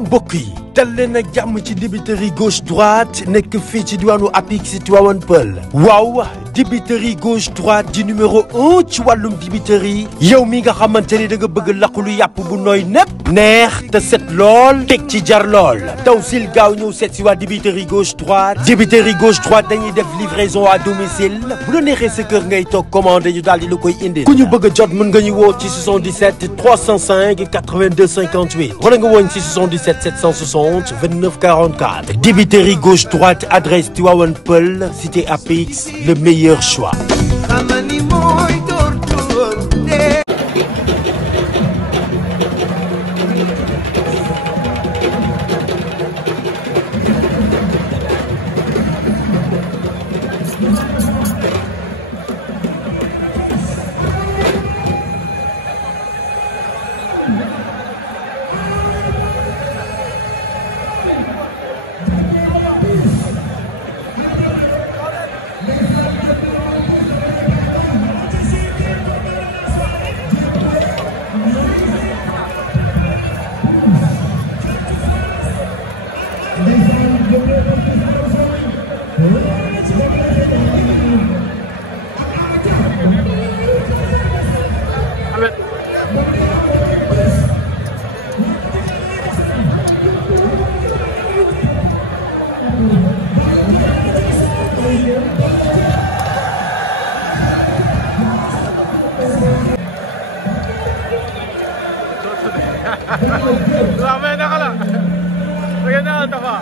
mbokk yi dal leen ak jàmm ci dibiteri gauche droite nekk fii ci diwaanu Apix Tivaouane Peulh waaw dibiteri gauche droite di numéro 1 ci wàllum dibiteri yow mi nga xamante ni da nga bëgg laqulu yàpp bu nooy nepp neex te set lool teg ci jar lool taw sil gaaw ñëw seet si waa dibiteri gauche droite dañuy def livraison à domicile bu la neexee sa kër ngay toog commandé ñu daal di la koy indil ku ñu bëgg a jot mën nga ñu woo ci 77 305 82 58 wala nga woon ci 77 760 29 44 dibiteri gauche droite adresse Tivaouane Peulh cité Apix le meilleur choix. Ramai dah kalah. Bagaimana Tafa?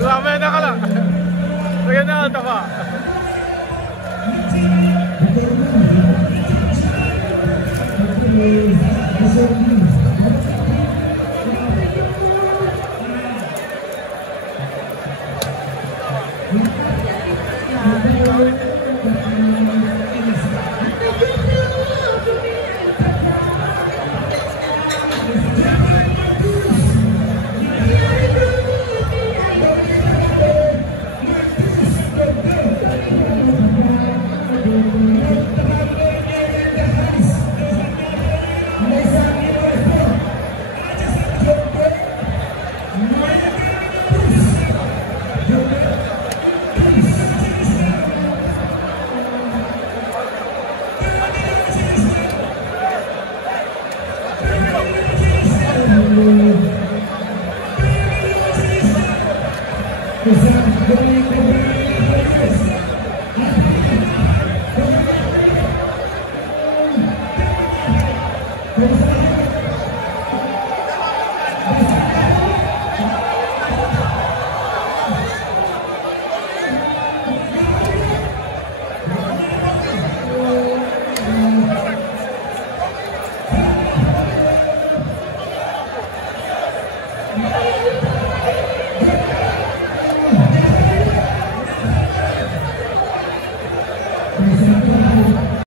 Ramai dah kalah. Bagaimana Tafa?